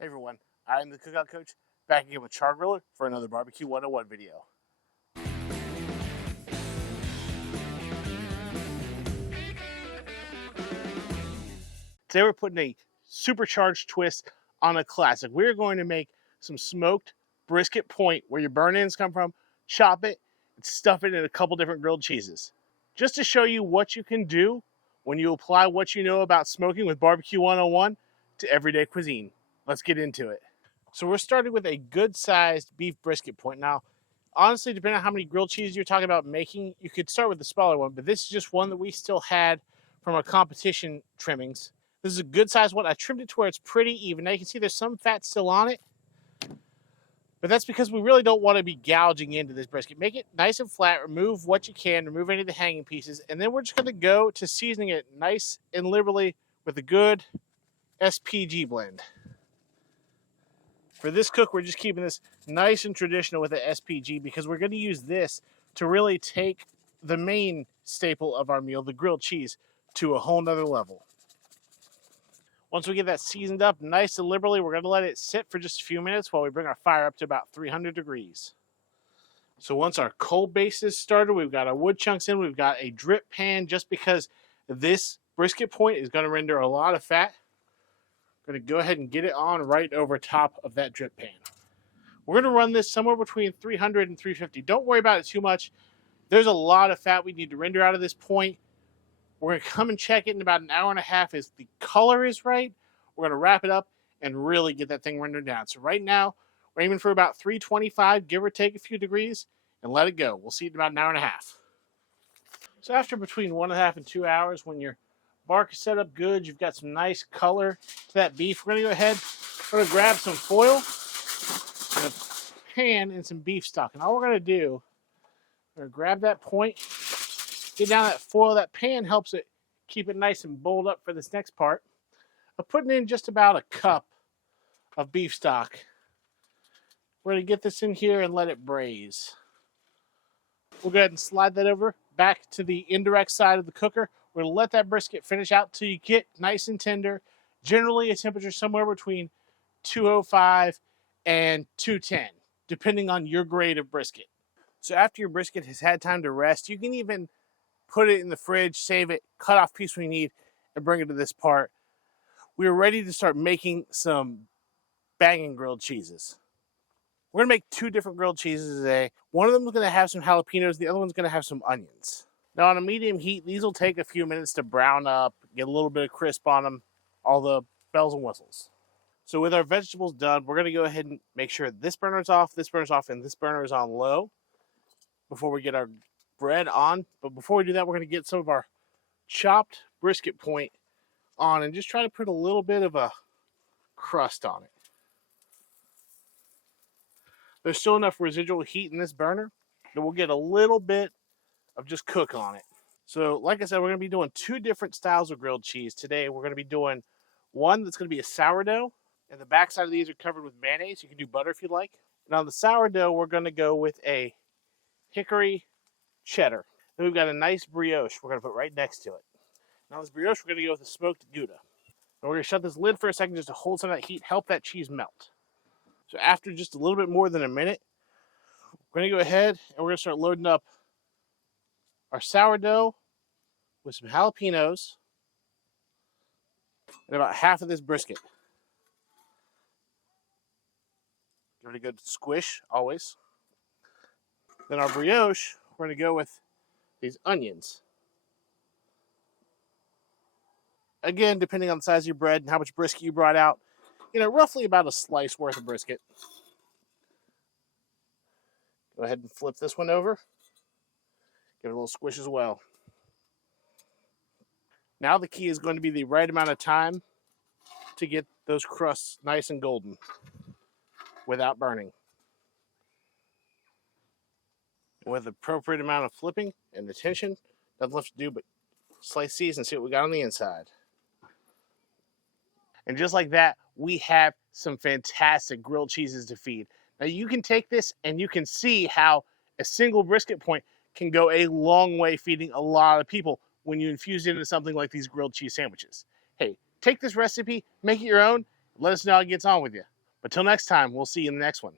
Hey everyone, I'm the Cookout Coach, back again with Char-Griller for another BBQ 101 video. Today we're putting a supercharged twist on a classic. We're going to make some smoked brisket point where your burn ends come from, chop it, and stuff it in a couple different grilled cheeses. Just to show you what you can do when you apply what you know about smoking with BBQ 101 to everyday cuisine. Let's get into it. So we're starting with a good-sized beef brisket point. Now, honestly, depending on how many grilled cheeses you're talking about making, you could start with the smaller one, but this is just one that we still had from our competition trimmings. This is a good-sized one. I trimmed it to where it's pretty even. Now you can see there's some fat still on it, but that's because we really don't want to be gouging into this brisket. Make it nice and flat, remove what you can, remove any of the hanging pieces, and then we're just going to go to seasoning it nice and liberally with a good SPG blend. For this cook, we're just keeping this nice and traditional with the SPG because we're going to use this to really take the main staple of our meal, the grilled cheese, to a whole nother level. Once we get that seasoned up nice and liberally, we're going to let it sit for just a few minutes while we bring our fire up to about 300 degrees. So once our cold base is started, we've got our wood chunks in, we've got a drip pan just because this brisket point is going to render a lot of fat. We're going to go ahead and get it on right over top of that drip pan. We're going to run this somewhere between 300 and 350. Don't worry about it too much. There's a lot of fat we need to render out of this point. We're going to come and check it in about an hour and a half as the color is right. We're going to wrap it up and really get that thing rendered down. So right now, we're aiming for about 325, give or take a few degrees, and let it go. We'll see it in about an hour and a half. So after between 1.5 and 2 hours, when your bark is set up good, you've got some nice color to that beef, we're going to go ahead, we're going to grab some foil and a pan and some beef stock. And all we're going to do, we're going to grab that point, get down that foil. That pan helps it keep it nice and bowled up for this next part. I'm putting in just about a cup of beef stock. We're going to get this in here and let it braise. We'll go ahead and slide that over back to the indirect side of the cooker. We're going to let that brisket finish out till you get nice and tender. Generally a temperature somewhere between 205 and 210, depending on your grade of brisket. So after your brisket has had time to rest, you can even put it in the fridge, save it, cut off piece we need, and bring it to this part. We are ready to start making some banging grilled cheeses. We're going to make 2 different grilled cheeses today. One of them is going to have some jalapeños. The other one's going to have some onions. Now on a medium heat, these will take a few minutes to brown up, get a little bit of crisp on them, all the bells and whistles. So with our vegetables done, we're going to go ahead and make sure this burner's off, and this burner is on low before we get our bread on. But before we do that, we're going to get some of our chopped brisket point on and just try to put a little bit of a crust on it. There's still enough residual heat in this burner that we'll get a little bit of just cook on it. So like I said, we're going to be doing 2 different styles of grilled cheese. Today we're going to be doing one that's going to be a sourdough, and the back side of these are covered with mayonnaise. You can do butter if you'd like. And on the sourdough, we're going to go with a hickory cheddar. Then we've got a nice brioche we're going to put right next to it. Now this brioche, we're going to go with a smoked gouda. And we're going to shut this lid for a second just to hold some of that heat, help that cheese melt. So after just a little bit more than a minute, we're going to go ahead and we're going to start loading up our sourdough with some jalapeños and about half of this brisket. Give it a good squish, always. Then our brioche, we're going to go with these onions. Again, depending on the size of your bread and how much brisket you brought out, roughly about a slice worth of brisket. Go ahead and flip this one over. Give it a little squish as well. Now the key is going to be the right amount of time to get those crusts nice and golden without burning. With the appropriate amount of flipping and attention, nothing left to do but slice these and see what we got on the inside. And just like that, we have some fantastic grilled cheeses to feed. Now you can take this and you can see how a single brisket point can go a long way feeding a lot of people when you infuse it into something like these grilled cheese sandwiches. Hey, take this recipe, make it your own, Let us know how it gets on with you. But till next time, we'll see you in the next one.